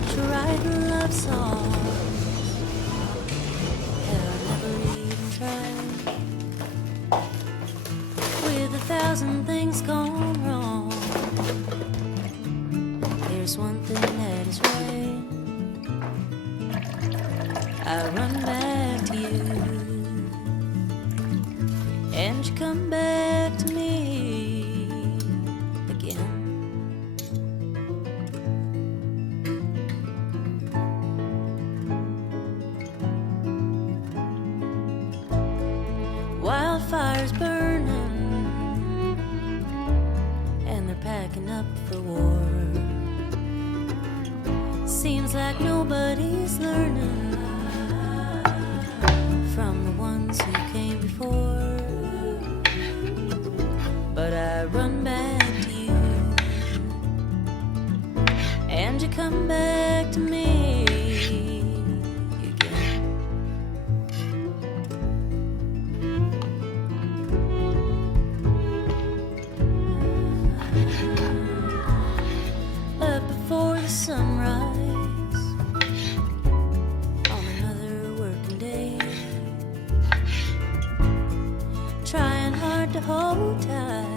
much writing love songs. Hell, I never even tried. With a thousand things gone wrong, there's one thing that is right. I run back to you, and you come back Seems like nobody's learning from the ones who came before. But I run back to you, and you come back to me whole time.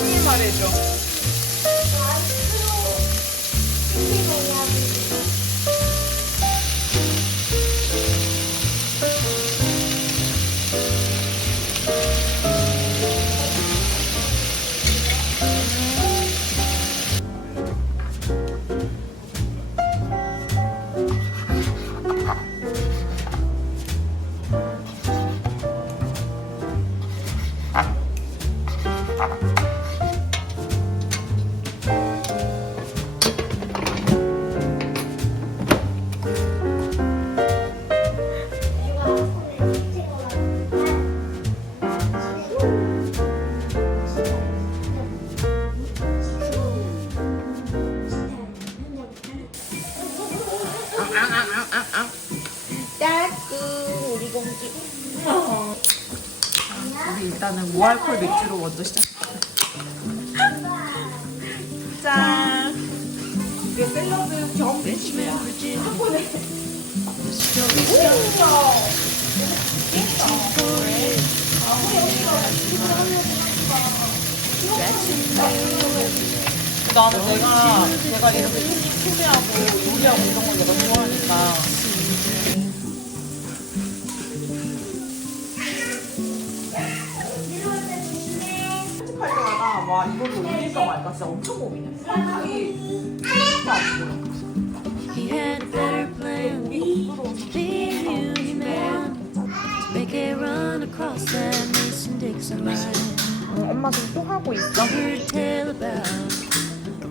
손님 말이죠. 따끔 우리 일단은 무알콜 맥주로 먼저 시작. 짠. 이게 샐러드 겸 맥주야. 나는 내가 내가 이렇게 소개하고 요리하고 이런 걸 내가 좋아하니까 편집할 때마다 와 이걸로 올릴까 말까 진짜 엄청 고민해. 자기 진짜 안 들어. He had a better plan. Being human. To make a run across that Mason Dixon line. 엄마 지금 또 하고 있어? I heard tell about a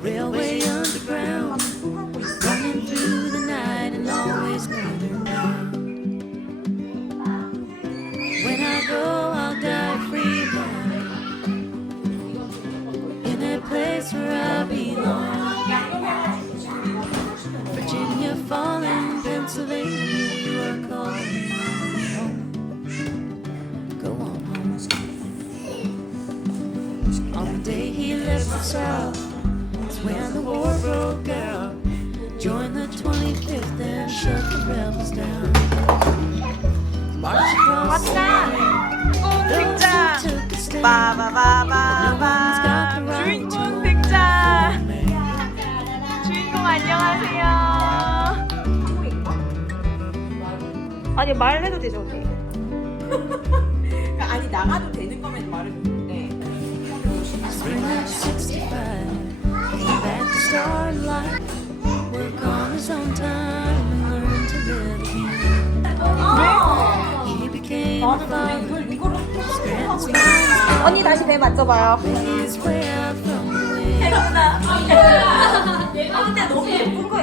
railway underground, running through the night and always going round. When I go, I'll die free now. in that place where I belong. Virginia falling, Pennsylvania, you are calling. Go on home. On the day he left the South. When the war broke out. Joined the 25th and shut the rebels down. March across the line. Those who took a stand. 빠바바바바 주인공 등장 주인공 안녕하세요 아니 말해도 되죠 언니. 아니 나가도 되는 거면 말을 듣는데 Spring of 65, came back to start life. Work on his own time and learn to live again. He became a father, his grandson's 언니 다시 배 맞춰봐요. making his way out from the wind. 아 근데 너무 예쁜 거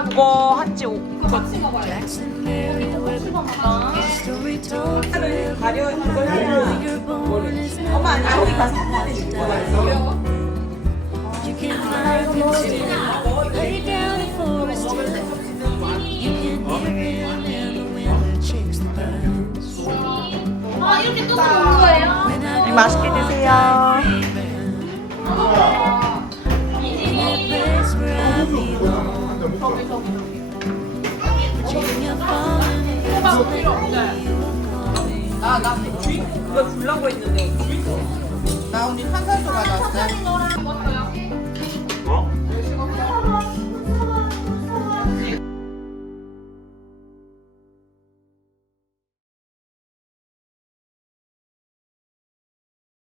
어 그거 한지 오 그거. 가려 그걸. 엄마 아니 여기 가서 한번해 줄 거야 You can find him still. 나나 주인 그거 주려고 했는데 나 언니 한 살도 가져왔어.